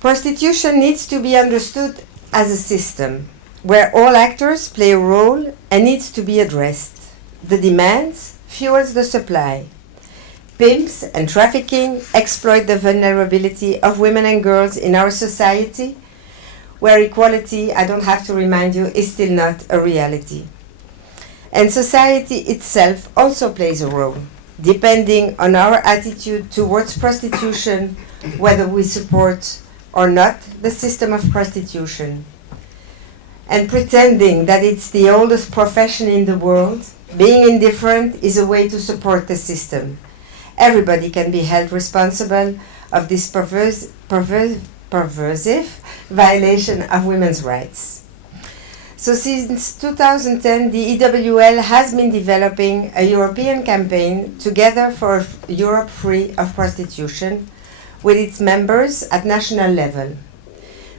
Prostitution needs to be understood as a system where all actors play a role and needs to be addressed. The demand fuels the supply. Pimps and trafficking exploit the vulnerability of women and girls in our society, where equality, I don't have to remind you, is still not a reality. And society itself also plays a role, depending on our attitude towards prostitution, whether we support or not the system of prostitution. And pretending that it's the oldest profession in the world, being indifferent is a way to support the system. Everybody can be held responsible of this perversive violation of women's rights. So since 2010, the EWL has been developing a European campaign together for Europe free of prostitution with its members at national level,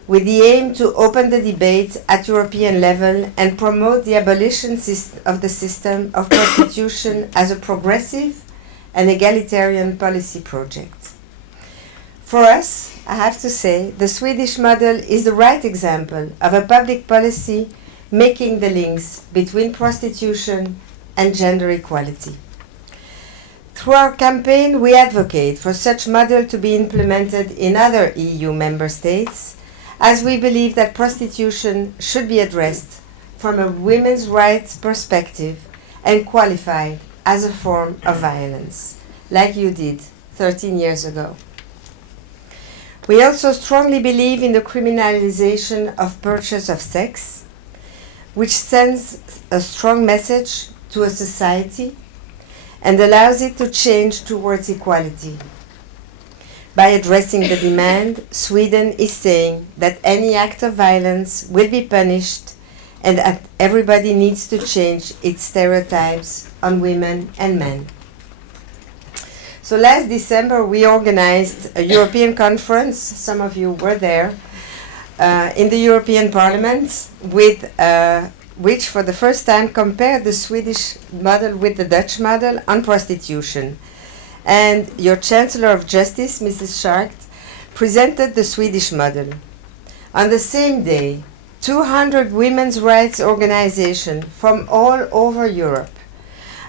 with the aim to open the debate at European level and promote the abolition of the system of prostitution as a progressive and egalitarian policy project. For us, I have to say, the Swedish model is the right example of a public policy making the links between prostitution and gender equality. Through our campaign, we advocate for such model to be implemented in other EU member states, as we believe that prostitution should be addressed from a women's rights perspective and qualified as a form of violence, like you did 13 years ago. We also strongly believe in the criminalization of purchase of sex, which sends a strong message to a society and allows it to change towards equality. By addressing the demand, Sweden is saying that any act of violence will be punished and that everybody needs to change its stereotypes on women and men. So last December we organized a European conference, some of you were there, in the European Parliament, with which for the first time compared the Swedish model with the Dutch model on prostitution. And your Chancellor of Justice, Mrs. Schacht, presented the Swedish model. On the same day, 200 women's rights organizations from all over Europe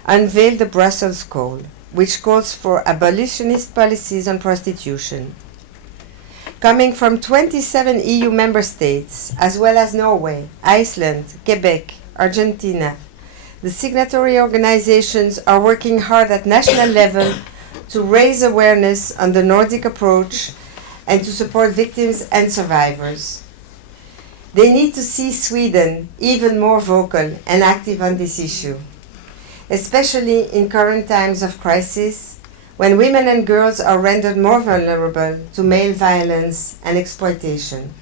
unveiled the Brussels Call, which calls for abolitionist policies on prostitution. Coming from 27 EU member states, as well as Norway, Iceland, Quebec, Argentina, the signatory organizations are working hard at national level to raise awareness on the Nordic approach and to support victims and survivors. They need to see Sweden even more vocal and active on this issue, especially in current times of crisis, when women and girls are rendered more vulnerable to male violence and exploitation.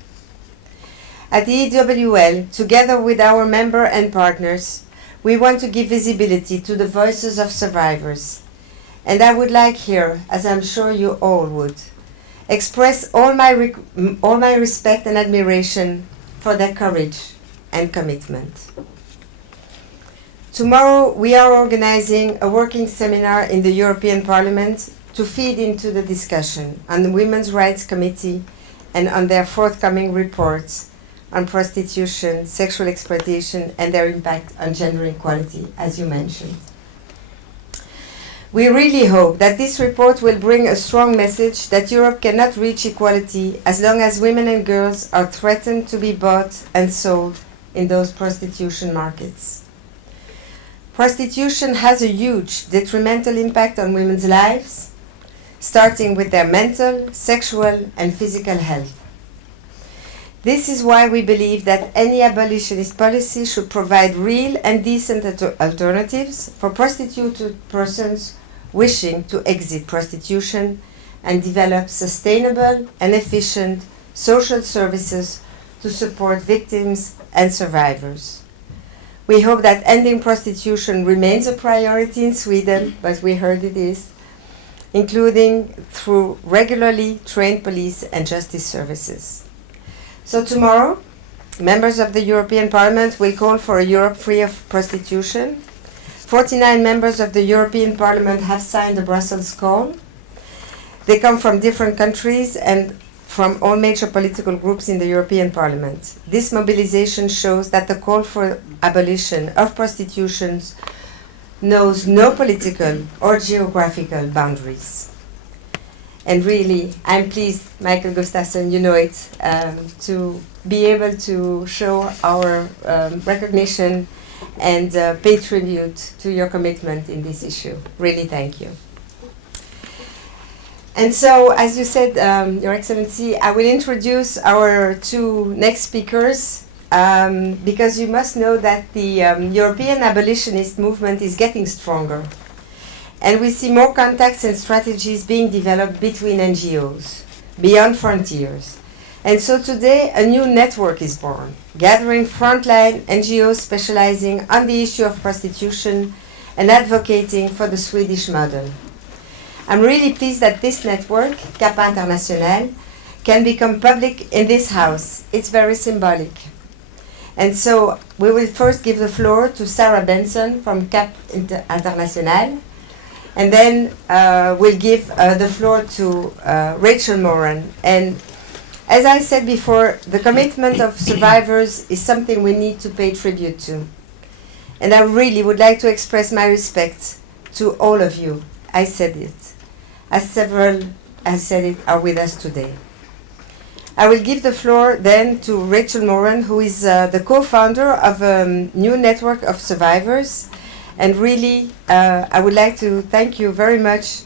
At the EWL, together with our member and partners, we want to give visibility to the voices of survivors. And I would like here, as I'm sure you all would, express all my respect and admiration for their courage and commitment. Tomorrow we are organizing a working seminar in the European Parliament to feed into the discussion on the Women's Rights Committee and on their forthcoming reports on prostitution, sexual exploitation, and their impact on gender equality, as you mentioned. We really hope that this report will bring a strong message that Europe cannot reach equality as long as women and girls are threatened to be bought and sold in those prostitution markets. Prostitution has a huge detrimental impact on women's lives, starting with their mental, sexual, and physical health. This is why we believe that any abolitionist policy should provide real and decent alternatives for prostituted persons wishing to exit prostitution and develop sustainable and efficient social services to support victims and survivors. We hope that ending prostitution remains a priority in Sweden, but we heard it is, including through regularly trained police and justice services. So tomorrow, members of the European Parliament will call for a Europe free of prostitution. 49 members of the European Parliament have signed the Brussels Call. They come from different countries, and from all major political groups in the European Parliament. This mobilization shows that the call for abolition of prostitution knows no political or geographical boundaries. And really, I'm pleased, Michael Gustafsson, you know it, to be able to show our recognition and pay tribute to your commitment in this issue. Really, thank you. And so, as you said, Your Excellency, I will introduce our two next speakers because you must know that the European abolitionist movement is getting stronger. And we see more contacts and strategies being developed between NGOs, beyond frontiers. And so today, a new network is born, gathering frontline NGOs specializing on the issue of prostitution and advocating for the Swedish model. I'm really pleased that this network, CAPA International, can become public in this house. It's very symbolic. And so we will first give the floor to Sarah Benson from CAP International, and then we'll give the floor to Rachel Moran. And as I said before, the commitment of survivors is something we need to pay tribute to. And I really would like to express my respect to all of you. I said it, as several, as said it, are with us today. I will give the floor then to Rachel Moran, who is the co-founder of a new network of survivors. And really, I would like to thank you very much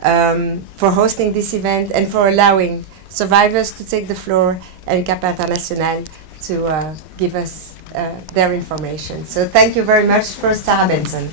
for hosting this event and for allowing survivors to take the floor and CAP International to give us their information. So thank you very much. First, Sarah Benson.